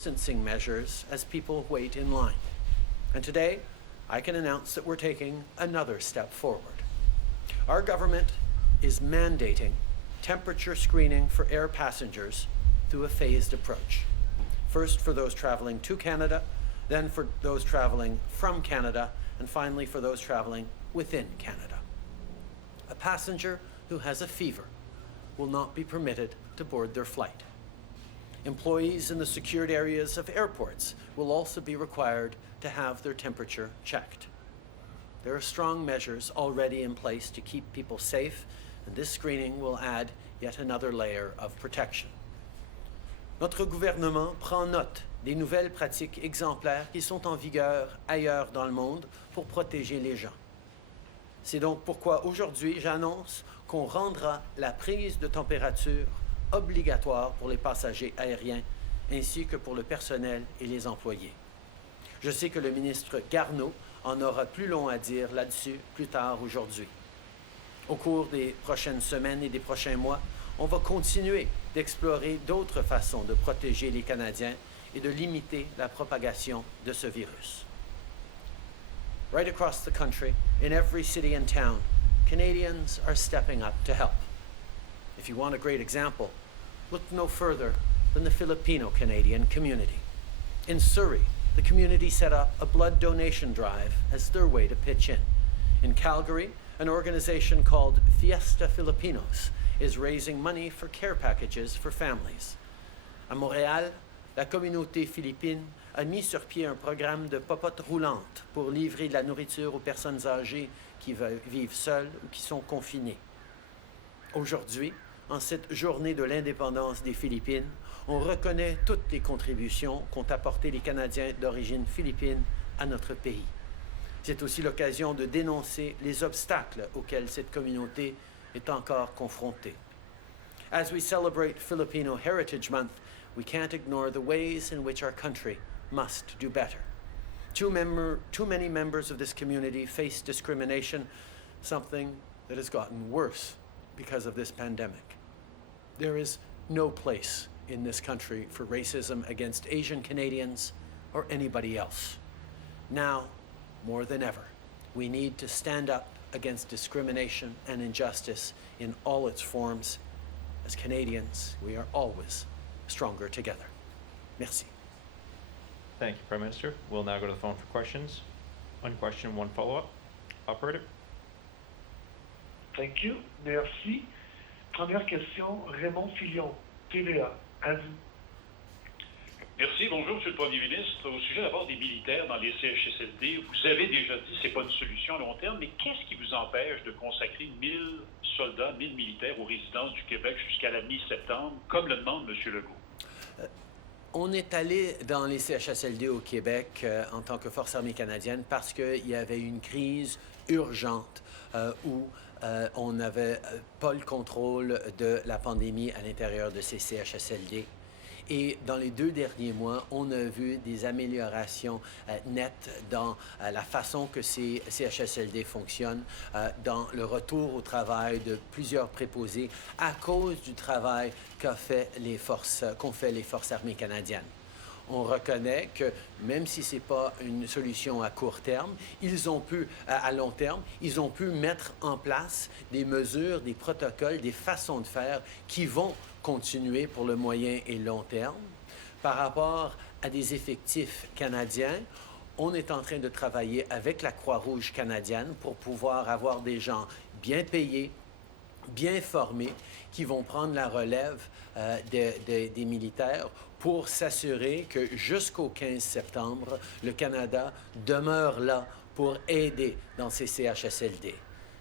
distancing measures as people wait in line. And today, I can announce that we're taking another step forward. Our government is mandating temperature screening for air passengers through a phased approach. First for those traveling to Canada, then for those traveling from Canada, and finally for those traveling within Canada. A passenger who has a fever will not be permitted to board their flight. Employees in the secured areas of airports will also be required to have their temperature checked. There are strong measures already in place to keep people safe, and this screening will add yet another layer of protection. Notre gouvernement prend note des nouvelles pratiques exemplaires qui sont en vigueur ailleurs dans le monde pour protéger les gens. C'est donc pourquoi aujourd'hui, j'annonce qu'on rendra la prise de température obligatoire pour les passagers aériens ainsi que pour le personnel et les employés. Je sais que le ministre Garneau en aura plus long à dire là-dessus plus tard aujourd'hui. Au cours des prochaines semaines et des prochains mois, on va continuer d'explorer d'autres façons de protéger les Canadiens et de limiter la propagation de ce virus. Right across the country, in every city and town, Canadians are stepping up to help. If you want a great example, look no further than the Filipino Canadian community. In Surrey, the community set up a blood donation drive as their way to pitch in. In Calgary, an organization called Fiesta Filipinos is raising money for care packages for families. À Montréal, la communauté philippine a mis sur pied un programme de popotes roulantes pour livrer de la nourriture aux personnes âgées qui vivent seules ou qui sont confinées. Aujourd'hui, en cette journée de l'indépendance des Philippines, on reconnaît toutes les contributions qu'ont apportées les Canadiens d'origine philippine à notre pays. C'est aussi l'occasion de dénoncer les obstacles auxquels cette communauté est encore confrontée. As we celebrate Filipino Heritage Month, we can't ignore the ways in which our country must do better. Too many members of this community face discrimination, something that has gotten worse because of this pandemic. There is no place in this country for racism against Asian Canadians or anybody else. Now, more than ever, we need to stand up against discrimination and injustice in all its forms. As Canadians, we are always stronger together. Merci. Thank you, Prime Minister. We'll now go to the phone for questions. One question, one follow-up. Operator. Thank you. Merci. Première question, Raymond Fillon, TVA. À vous. Merci. Bonjour, Monsieur le Premier ministre. Au sujet d'abord des militaires dans les CHSLD, vous avez déjà dit que ce n'est pas une solution à long terme, mais qu'est-ce qui vous empêche de consacrer 1000 soldats, 1000 militaires aux résidences du Québec jusqu'à la mi-septembre, comme le demande M. Legault? On est allé dans les CHSLD au Québec en tant que Force armée canadienne parce qu'il y avait une crise urgente où on n'avait pas le contrôle de la pandémie à l'intérieur de ces CHSLD. Et dans les 2 derniers mois, on a vu des améliorations nettes dans la façon que ces CHSLD fonctionnent, dans le retour au travail de plusieurs préposés à cause du travail qu'ont fait les forces armées canadiennes. On reconnaît que même si ce n'est pas une solution à court terme, ils ont pu, à long terme, ils ont pu mettre en place des mesures, des protocoles, des façons de faire qui vont continuer pour le moyen et long terme. Par rapport à des effectifs canadiens, on est en train de travailler avec la Croix-Rouge canadienne pour pouvoir avoir des gens bien payés, bien formés, qui vont prendre la relève des militaires pour s'assurer que jusqu'au 15 septembre, le Canada demeure là pour aider dans ces CHSLD.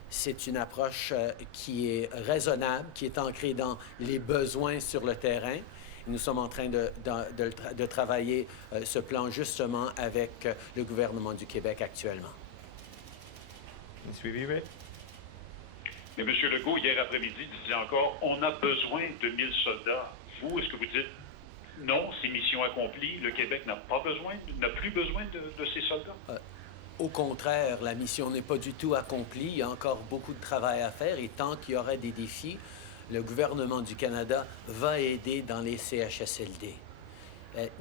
C'est une approche qui est raisonnable, qui est ancrée dans les besoins sur le terrain. Nous sommes en train de travailler ce plan justement avec le gouvernement du Québec actuellement. Suivi. Mais M. Legault, hier après-midi, disait encore « On a besoin de 1000 soldats ». Vous, est-ce que vous dites « Non, c'est mission accomplie, le Québec n'a plus besoin de ces soldats » Au contraire, la mission n'est pas du tout accomplie. Il y a encore beaucoup de travail à faire et tant qu'il y aura des défis, le gouvernement du Canada va aider dans les CHSLD.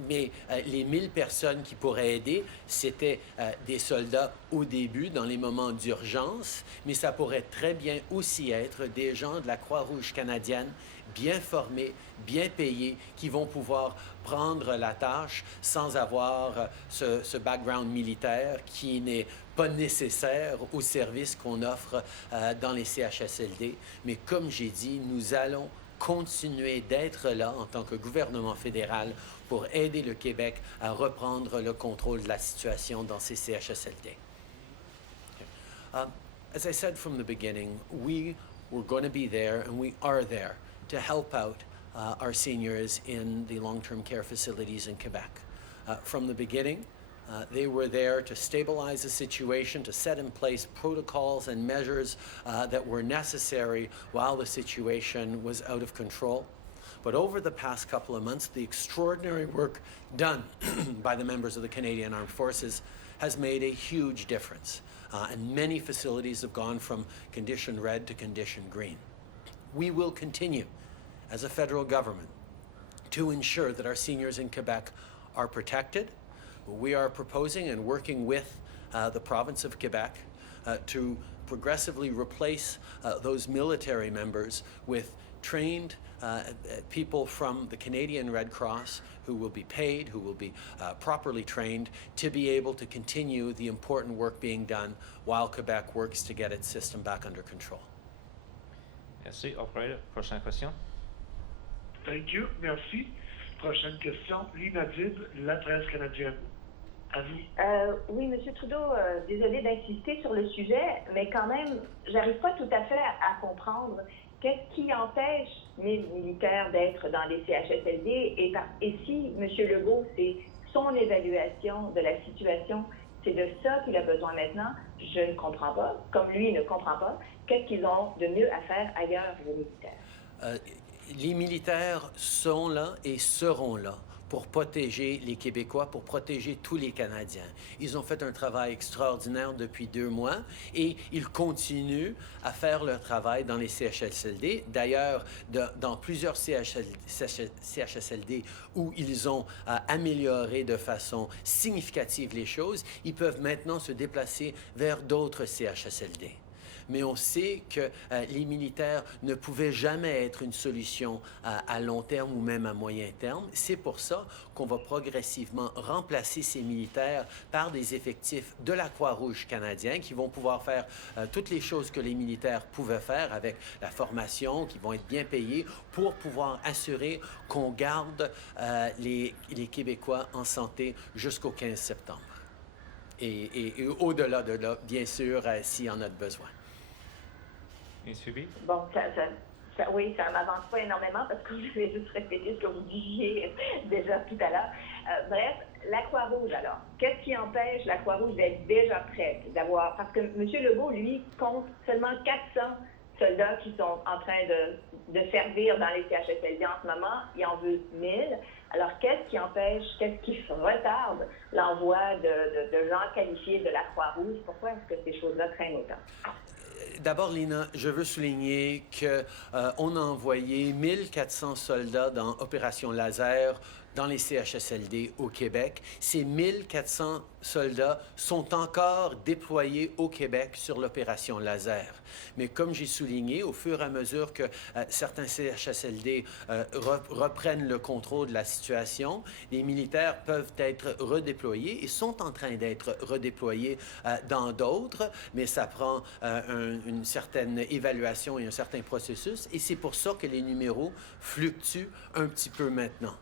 Mais les 1000 personnes qui pourraient aider, c'était des soldats au début, dans les moments d'urgence, mais ça pourrait très bien aussi être des gens de la Croix-Rouge canadienne, bien formés, bien payés, qui vont pouvoir prendre la tâche sans avoir ce background militaire qui n'est pas nécessaire au service qu'on offre dans les CHSLD. Mais comme j'ai dit, nous allons continuer d'être là en tant que gouvernement fédéral pour aider le Québec à reprendre le contrôle de la situation dans ces CHSLD. As I said from the beginning, we were going to be there and we are there to help out our seniors in the long-term care facilities in Quebec. From the beginning, they were there to stabilize the situation, to set in place protocols and measures that were necessary while the situation was out of control. But over the past couple of months, the extraordinary work done by the members of the Canadian Armed Forces has made a huge difference. And many facilities have gone from condition red to condition green. We will continue, as a federal government, to ensure that our seniors in Quebec are protected. We are proposing and working with the province of Quebec to progressively replace those military members with trained people from the Canadian Red Cross who will be paid, who will be properly trained to be able to continue the important work being done while Quebec works to get its system back under control. Merci. Operator, prochaine question. Thank you. Merci. Prochaine question. Lina Dib, La Presse canadienne. À vous. Oui, M. Trudeau, désolé d'insister sur le sujet, mais quand même, j'arrive pas tout à fait à comprendre qu'est-ce qui empêche les militaires d'être dans les CHSLD et si M. Legault, c'est son évaluation de la situation, c'est de ça qu'il a besoin maintenant, je ne comprends pas, comme lui ne comprend pas, qu'est-ce qu'ils ont de mieux à faire ailleurs, les militaires? Les militaires sont là et seront là pour protéger les Québécois, pour protéger tous les Canadiens. Ils ont fait un travail extraordinaire depuis 2 mois et ils continuent à faire leur travail dans les CHSLD. D'ailleurs, dans plusieurs CHSLD où ils ont amélioré de façon significative les choses, ils peuvent maintenant se déplacer vers d'autres CHSLD. Mais on sait que les militaires ne pouvaient jamais être une solution à long terme ou même à moyen terme. C'est pour ça qu'on va progressivement remplacer ces militaires par des effectifs de la Croix-Rouge canadien qui vont pouvoir faire toutes les choses que les militaires pouvaient faire avec la formation, qui vont être bien payés pour pouvoir assurer qu'on garde les Québécois en santé jusqu'au 15 septembre. Et au-delà de là, bien sûr, s'il y en a de besoin. Bon, oui, ça ne m'avance pas énormément parce que je vais juste répéter ce que vous disiez déjà tout à l'heure. Bref, la Croix-Rouge, alors, qu'est-ce qui empêche la Croix-Rouge d'être déjà prête, d'avoir... Parce que M. Legault, lui, compte seulement 400 soldats qui sont en train de servir dans les CHSLD en ce moment. Il en veut 1000. Alors, qu'est-ce qui empêche, qu'est-ce qui retarde l'envoi de gens qualifiés de la Croix-Rouge? Pourquoi est-ce que ces choses-là traînent autant? D'abord, Lina, je veux souligner qu'on a envoyé 1400 soldats dans Opération Laser dans les CHSLD au Québec. Ces 1400 soldats sont encore déployés au Québec sur l'opération Laser. Mais comme j'ai souligné, au fur et à mesure que certains CHSLD reprennent le contrôle de la situation, les militaires peuvent être redéployés et sont en train d'être redéployés dans d'autres, mais ça prend une certaine évaluation et un certain processus, et c'est pour ça que les numéros fluctuent un petit peu maintenant.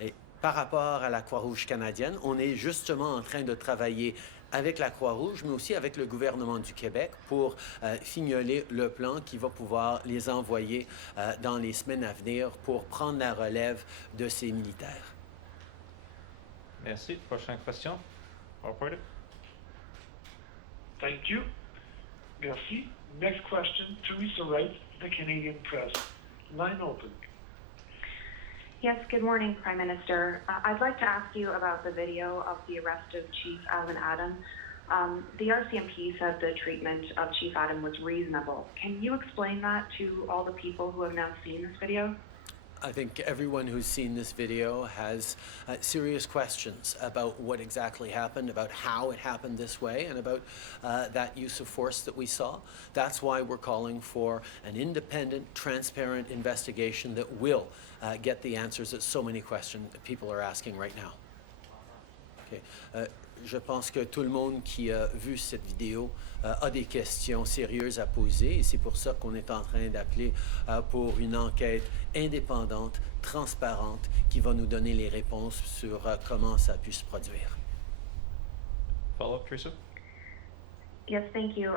Et par rapport à la Croix-Rouge canadienne, on est justement en train de travailler avec la Croix-Rouge, mais aussi avec le gouvernement du Québec pour fignoler le plan qui va pouvoir les envoyer dans les semaines à venir pour prendre la relève de ces militaires. Merci. Prochaine question. Operator. Thank you. Merci. Next question, Teresa Wright, The Canadian Press. Line open. Yes, good morning, Prime Minister. I'd like to ask you about the video of the arrest of Chief Alvin Adam. The RCMP said the treatment of Chief Adam was reasonable. Can you explain that to all the people who have now seen this video? I think everyone who's seen this video has serious questions about what exactly happened, about how it happened this way, and about that use of force that we saw. That's why we're calling for an independent, transparent investigation that will get the answers that so many questions that people are asking right now. Okay. Je pense que tout le monde qui a vu cette vidéo a des questions sérieuses à poser et c'est pour ça qu'on est en train d'appeler pour une enquête indépendante, transparente, qui va nous donner les réponses sur comment ça a pu se produire. Follow-up, Teresa? Yes, thank you.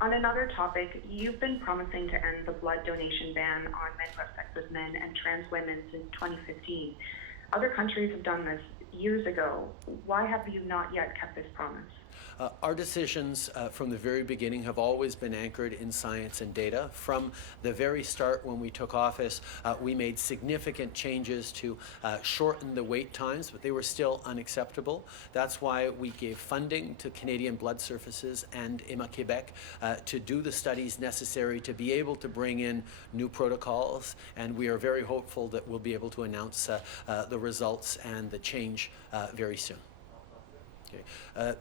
On another topic, you've been promising to end the blood donation ban on Midwest sexist men and trans women since 2015. Other countries have done this years ago. Why have you not yet kept this promise? Our decisions from the very beginning have always been anchored in science and data. From the very start when we took office, we made significant changes to shorten the wait times, but they were still unacceptable. That's why we gave funding to Canadian Blood Services and Quebec to do the studies necessary to be able to bring in new protocols, and we are very hopeful that we'll be able to announce the results and the change very soon. Okay.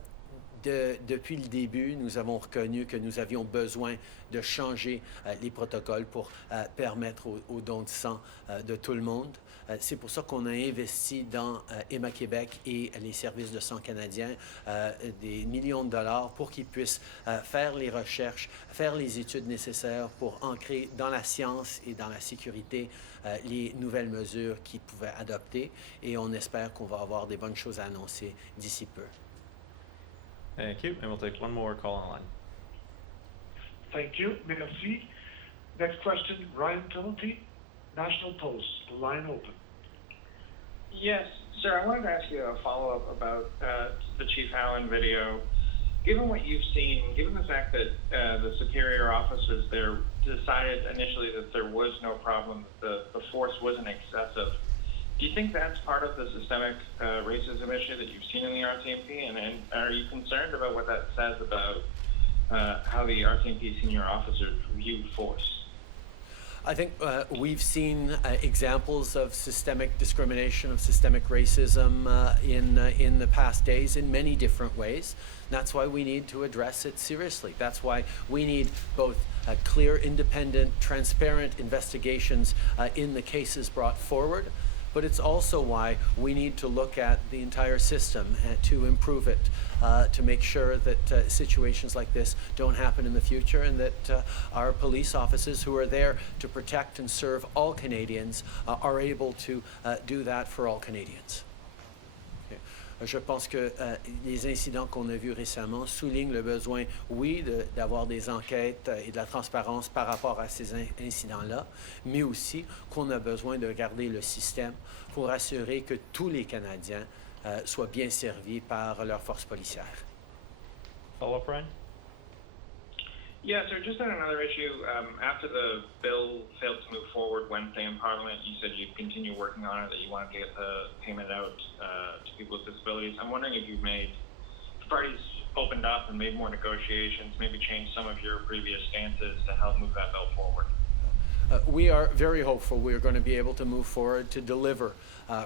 Depuis le début, nous avons reconnu que nous avions besoin de changer les protocoles pour permettre aux dons de sang de tout le monde. C'est pour ça qu'on a investi dans Québec et les services de sang canadiens des millions de dollars pour qu'ils puissent faire les recherches, faire les études nécessaires pour ancrer dans la science et dans la sécurité les nouvelles mesures qu'ils pouvaient adopter. Et on espère qu'on va avoir des bonnes choses à annoncer d'ici peu. Thank you, and we'll take one more call online. Thank you. Merci. Next question, Ryan Timothy, National Post. The line open. Yes, sir. I wanted to ask you a follow-up about the Chief Allen video. Given what you've seen, given the fact that the superior officers there decided initially that there was no problem, that the force wasn't excessive, do you think that's part of the systemic racism issue that you've seen in the RCMP? And are you concerned about what that says about how the RCMP senior officers view force? I think we've seen examples of systemic discrimination, of systemic racism in the past days in many different ways. That's why we need to address it seriously. That's why we need both clear, independent, transparent investigations in the cases brought forward. But it's also why we need to look at the entire system to improve it, to make sure that situations like this don't happen in the future, and that our police officers who are there to protect and serve all Canadians are able to do that for all Canadians. Okay. Je pense que les incidents qu'on a vus récemment soulignent le besoin, oui, d'avoir des enquêtes et de la transparence par rapport à ces incidents-là, mais aussi qu'on a besoin de garder le système pour assurer que tous les Canadiens soient bien servis par leurs forces policières. Follow-up, Ryan? Yeah, sir, just on another issue, after the bill failed to move forward Wednesday in Parliament, you said you'd continue working on it, that you wanted to get the payment out to people with disabilities. I'm wondering if you've made, the parties opened up and made more negotiations, maybe changed some of your previous stances to help move that bill forward. We are very hopeful we are going to be able to move forward to deliver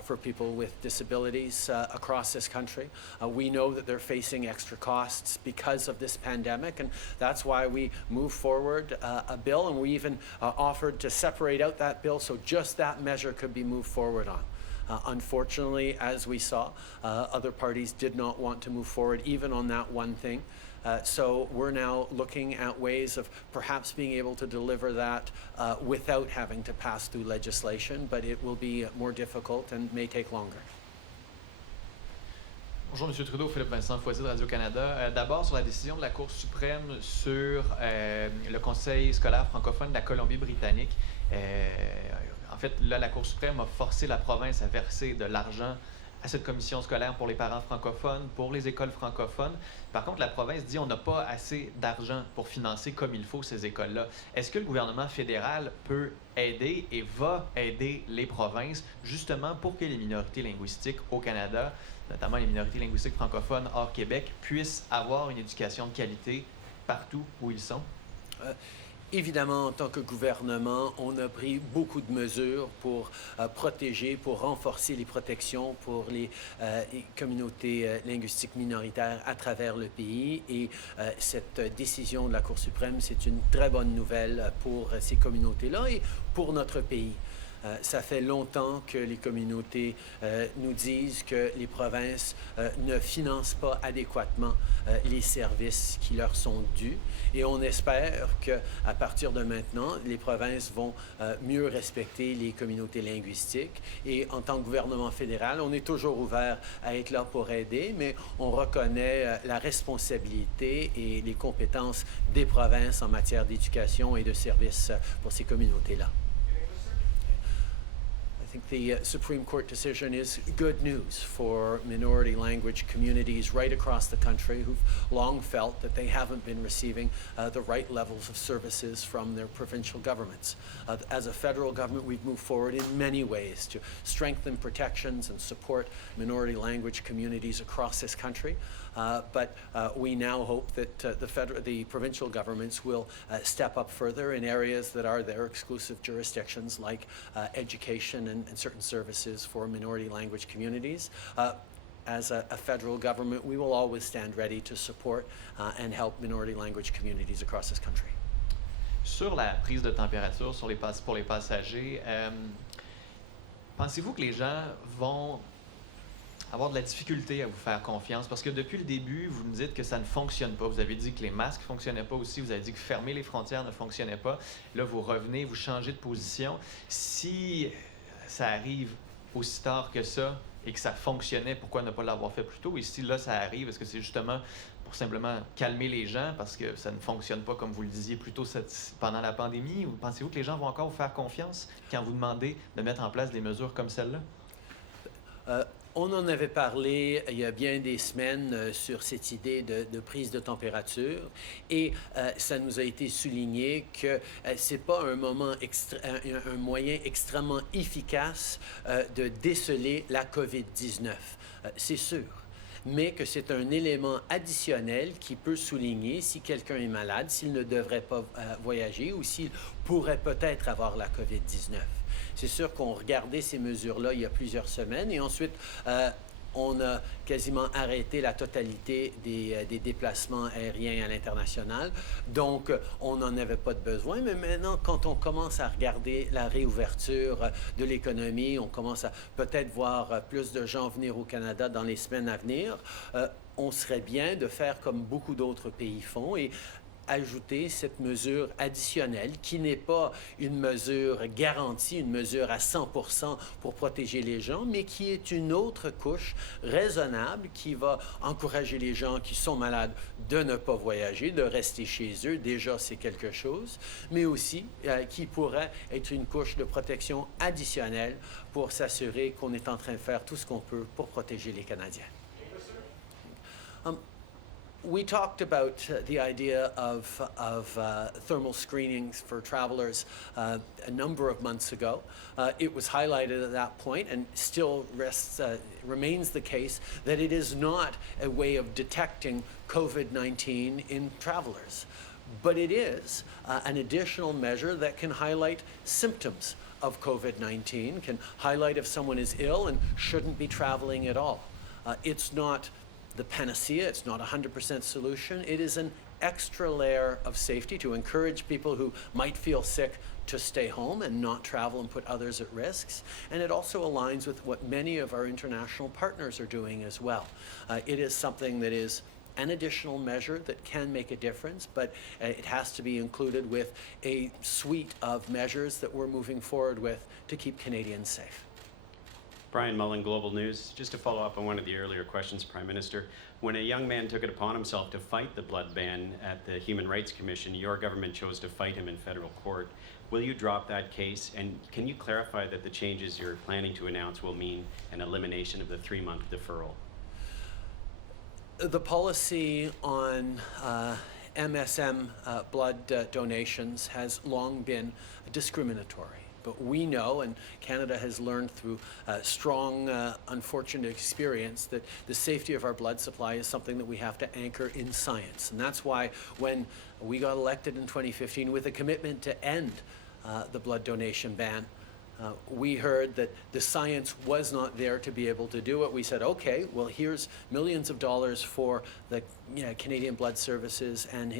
for people with disabilities across this country. We know that they're facing extra costs because of this pandemic, and that's why we moved forward a bill, and we even offered to separate out that bill so just that measure could be moved forward on. Unfortunately, as we saw, other parties did not want to move forward even on that one thing. So we're now looking at ways of perhaps being able to deliver that without having to pass through legislation, but it will be more difficult and may take longer. Bonjour, M. Trudeau, Philippe Vincent Foisy de Radio-Canada. D'abord, sur la décision de la Cour suprême sur le Conseil scolaire francophone de la Colombie-Britannique. En fait, là, la Cour suprême a forcé la province à verser de l'argent à cette commission scolaire pour les parents francophones, pour les écoles francophones. Par contre, la province dit qu'on n'a pas assez d'argent pour financer comme il faut ces écoles-là. Est-ce que le gouvernement fédéral peut aider et va aider les provinces justement pour que les minorités linguistiques au Canada, notamment les minorités linguistiques francophones hors Québec, puissent avoir une éducation de qualité partout où ils sont? Évidemment, en tant que gouvernement, on a pris beaucoup de mesures pour protéger, pour renforcer les protections pour les communautés linguistiques minoritaires à travers le pays. Et cette décision de la Cour suprême, c'est une très bonne nouvelle pour ces communautés-là et pour notre pays. Ça fait longtemps que les communautés nous disent que les provinces ne financent pas adéquatement les services qui leur sont dus. Et on espère qu'à partir de maintenant, les provinces vont mieux respecter les communautés linguistiques. Et en tant que gouvernement fédéral, on est toujours ouvert à être là pour aider, mais on reconnaît la responsabilité et les compétences des provinces en matière d'éducation et de services pour ces communautés-là. I think the Supreme Court decision is good news for minority language communities right across the country who've long felt that they haven't been receiving the right levels of services from their provincial governments. As a federal government, we've moved forward in many ways to strengthen protections and support minority language communities across this country. But we now hope that the provincial governments will step up further in areas that are their exclusive jurisdictions, like education and certain services for minority language communities. As a federal government, we will always stand ready to support and help minority language communities across this country. Sur la prise de température pour les passagers, pensez-vous que les gens vont avoir de la difficulté à vous faire confiance? Parce que depuis le début, vous nous dites que ça ne fonctionne pas. Vous avez dit que les masques ne fonctionnaient pas aussi. Vous avez dit que fermer les frontières ne fonctionnait pas. Là, vous revenez, vous changez de position. Si ça arrive aussi tard que ça et que ça fonctionnait, pourquoi ne pas l'avoir fait plus tôt? Et si là, ça arrive, est-ce que c'est justement pour simplement calmer les gens parce que ça ne fonctionne pas comme vous le disiez plus tôt pendant la pandémie? Ou pensez-vous que les gens vont encore vous faire confiance quand vous demandez de mettre en place des mesures comme celle-là? On en avait parlé il y a bien des semaines sur cette idée de prise de température et ça nous a été souligné que c'est pas un moyen extrêmement efficace de déceler la COVID-19, c'est sûr. Mais que c'est un élément additionnel qui peut souligner si quelqu'un est malade, s'il ne devrait pas voyager ou s'il pourrait peut-être avoir la COVID-19. C'est sûr qu'on regardait ces mesures-là il y a plusieurs semaines et ensuite on a quasiment arrêté la totalité des déplacements aériens à l'international. Donc, on n'en avait pas de besoin. Mais maintenant, quand on commence à regarder la réouverture de l'économie, on commence à peut-être voir plus de gens venir au Canada dans les semaines à venir, on serait bien de faire comme beaucoup d'autres pays font et ajouter cette mesure additionnelle qui n'est pas une mesure garantie, une mesure à 100% pour protéger les gens, mais qui est une autre couche raisonnable qui va encourager les gens qui sont malades de ne pas voyager, de rester chez eux. Déjà, c'est quelque chose, mais aussi qui pourrait être une couche de protection additionnelle pour s'assurer qu'on est en train de faire tout ce qu'on peut pour protéger les Canadiens. We talked about the idea of thermal screenings for travelers a number of months ago. It was highlighted at that point and still remains the case that it is not a way of detecting COVID-19 in travelers. But it is an additional measure that can highlight symptoms of COVID-19, can highlight if someone is ill and shouldn't be traveling at all. It's not the panacea, it's not a 100% solution. It is an extra layer of safety to encourage people who might feel sick to stay home and not travel and put others at risks. And it also aligns with what many of our international partners are doing as well. It is something that is an additional measure that can make a difference, but it has to be included with a suite of measures that we're moving forward with to keep Canadians safe. Brian Mullen, Global News. Just to follow up on one of the earlier questions, Prime Minister, when a young man took it upon himself to fight the blood ban at the Human Rights Commission, your government chose to fight him in federal court. Will you drop that case? And can you clarify that the changes you're planning to announce will mean an elimination of the 3-month deferral? The policy on MSM blood donations has long been discriminatory. But we know, and Canada has learned through strong, unfortunate experience, that the safety of our blood supply is something that we have to anchor in science. And that's why when we got elected in 2015 with a commitment to end the blood donation ban, we heard that the science was not there to be able to do it. We said, okay, well, here's millions of dollars for the Canadian Blood Services and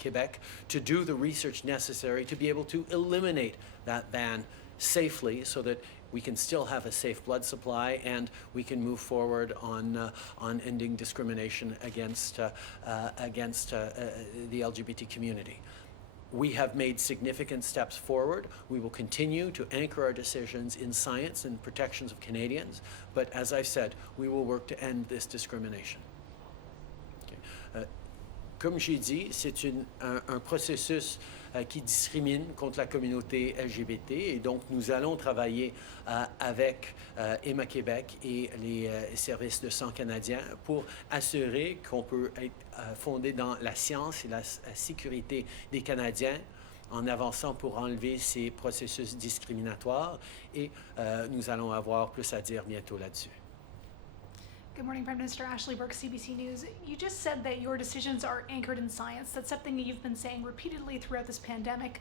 Quebec to do the research necessary to be able to eliminate that ban safely so that we can still have a safe blood supply and we can move forward on ending discrimination against the LGBT community. We have made significant steps forward. We will continue to anchor our decisions in science and protections of Canadians. But as I said, we will work to end this discrimination. Okay. Comme j'ai dit, c'est un processus qui discrimine contre la communauté LGBT et donc nous allons travailler avec Québec et les services de sang canadiens pour assurer qu'on peut être fondé dans la science et la sécurité des Canadiens en avançant pour enlever ces processus discriminatoires et nous allons avoir plus à dire bientôt là-dessus. Good morning, Prime Minister. Ashley Burke, CBC News. You just said that your decisions are anchored in science. That's something you've been saying repeatedly throughout this pandemic.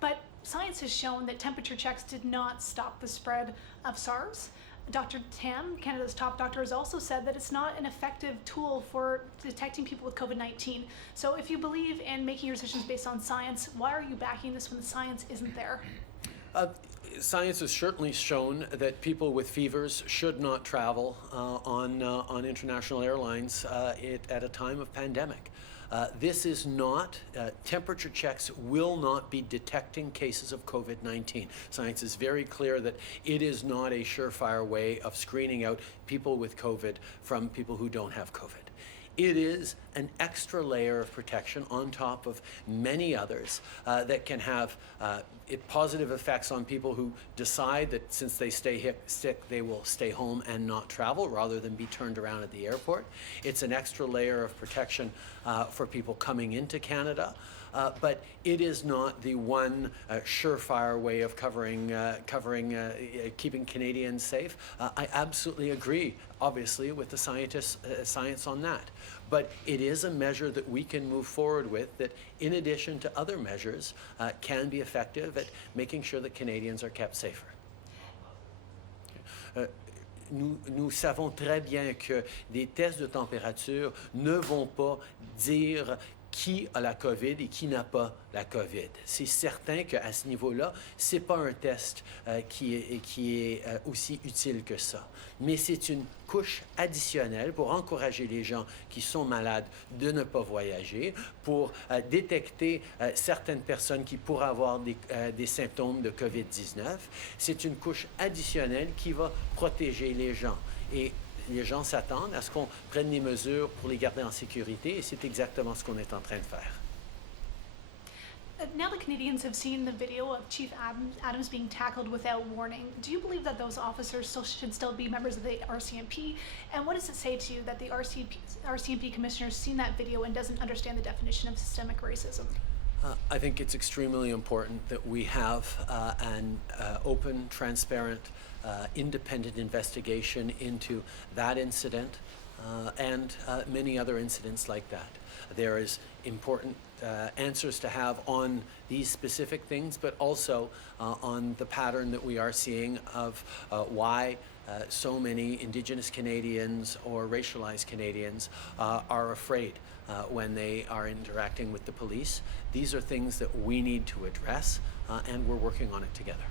But science has shown that temperature checks did not stop the spread of SARS. Dr. Tam, Canada's top doctor, has also said that it's not an effective tool for detecting people with COVID-19. So if you believe in making your decisions based on science, why are you backing this when the science isn't there? Science has certainly shown that people with fevers should not travel on international airlines at a time of pandemic. This is not, temperature checks will not be detecting cases of COVID-19. Science is very clear that it is not a surefire way of screening out people with COVID from people who don't have COVID. It is an extra layer of protection on top of many others that can have positive effects on people who decide that since they stay sick, they will stay home and not travel rather than be turned around at the airport. It's an extra layer of protection for people coming into Canada. But it is not the one surefire way of keeping Canadians safe. I absolutely agree, obviously, with the science on that. But it is a measure that we can move forward with that, in addition to other measures, can be effective at making sure that Canadians are kept safer. Nous savons très bien que des tests de température ne vont pas dire qui a la COVID et qui n'a pas la COVID. C'est certain qu'à ce niveau-là, ce n'est pas un test qui est aussi utile que ça. Mais c'est une couche additionnelle pour encourager les gens qui sont malades de ne pas voyager, pour détecter certaines personnes qui pourraient avoir des symptômes de COVID-19. C'est une couche additionnelle qui va protéger les gens. Et les gens s'attendent à ce qu'on prenne les mesures pour les garder en sécurité et c'est exactement ce qu'on est en train de faire. Now the Canadians have seen the video of Chief Adams being tackled without warning. Do you believe that those officers should still be members of the RCMP? And what does it say to you that the RCMP commissioner has seen that video and doesn't understand the definition of systemic racism? I think it's extremely important that we have an open, transparent, independent investigation into that incident and many other incidents like that. There is important answers to have on these specific things, but also on the pattern that we are seeing of why so many Indigenous Canadians or racialized Canadians are afraid when they are interacting with the police. These are things that we need to address, and we're working on it together.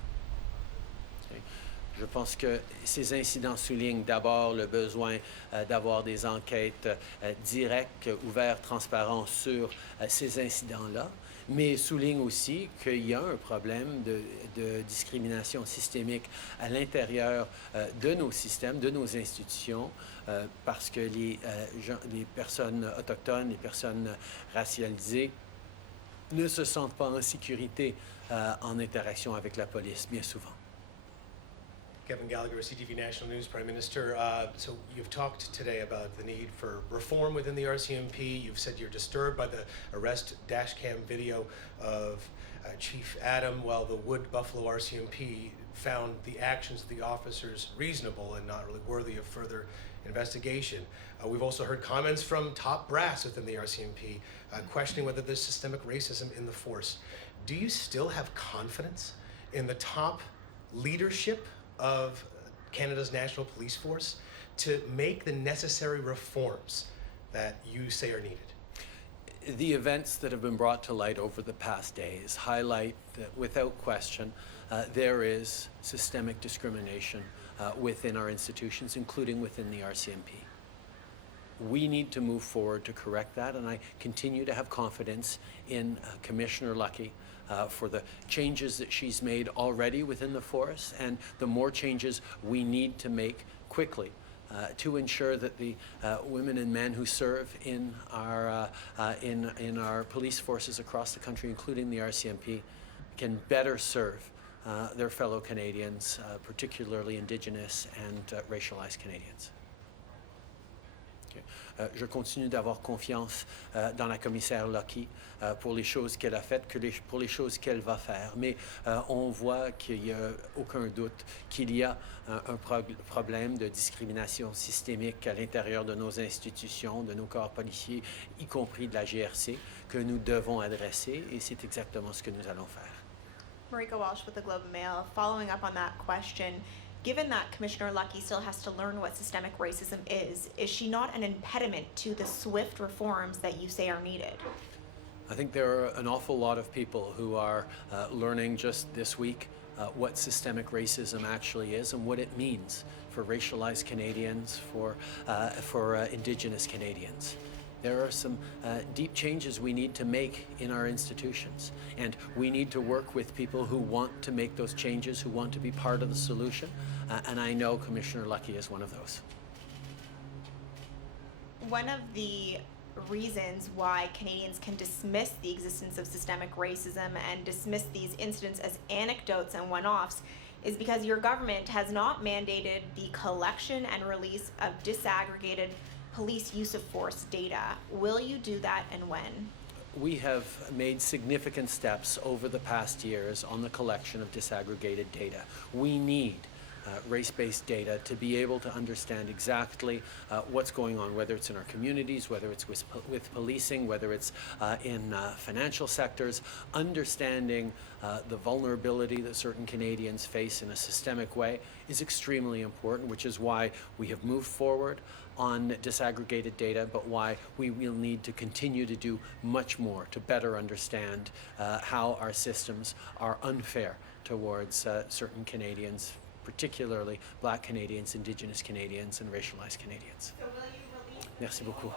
Je pense que ces incidents soulignent d'abord le besoin d'avoir des enquêtes directes, ouvertes, transparentes sur ces incidents-là, mais soulignent aussi qu'il y a un problème de discrimination systémique à l'intérieur de nos systèmes, de nos institutions, parce que les personnes autochtones, les personnes racialisées ne se sentent pas en sécurité en interaction avec la police, bien souvent. Kevin Gallagher, CTV National News, Prime Minister. So you've talked today about the need for reform within the RCMP. You've said you're disturbed by the arrest dash cam video of Chief Adam, while the Wood Buffalo RCMP found the actions of the officers reasonable and not really worthy of further investigation. We've also heard comments from top brass within the RCMP questioning whether there's systemic racism in the force. Do you still have confidence in the top leadership of Canada's National Police Force to make the necessary reforms that you say are needed? The events that have been brought to light over the past days highlight that without question there is systemic discrimination within our institutions, including within the RCMP. We need to move forward to correct that, and I continue to have confidence in Commissioner Lucky for the changes that she's made already within the force and the more changes we need to make quickly to ensure that the women and men who serve in our police forces across the country, including the RCMP, can better serve their fellow Canadians, particularly Indigenous and racialized Canadians. Je continue d'avoir confiance dans la commissaire Lucky pour les choses qu'elle a faites, pour les choses qu'elle va faire. Mais on voit qu'il n'y a aucun doute qu'il y a un problème de discrimination systémique à l'intérieur de nos institutions, de nos corps policiers, y compris de la GRC, que nous devons adresser, et c'est exactement ce que nous allons faire. Marika Walsh with the Globe and Mail. Following up on that question, given that Commissioner Lucky still has to learn what systemic racism is she not an impediment to the swift reforms that you say are needed? I think there are an awful lot of people who are learning just this week what systemic racism actually is and what it means for racialized Canadians, for Indigenous Canadians. There are some deep changes we need to make in our institutions, and we need to work with people who want to make those changes, who want to be part of the solution, and I know Commissioner Lucky is one of those. One of the reasons why Canadians can dismiss the existence of systemic racism and dismiss these incidents as anecdotes and one-offs is because your government has not mandated the collection and release of disaggregated police use of force data. Will you do that, and when? We have made significant steps over the past years on the collection of disaggregated data. We need race-based data to be able to understand exactly what's going on, whether it's in our communities, whether it's with policing, whether it's in financial sectors. Understanding the vulnerability that certain Canadians face in a systemic way is extremely important, which is why we have moved forward on disaggregated data, but why we will need to continue to do much more to better understand how our systems are unfair towards certain Canadians, particularly Black Canadians, Indigenous Canadians, and racialized Canadians. So will you release Merci beaucoup.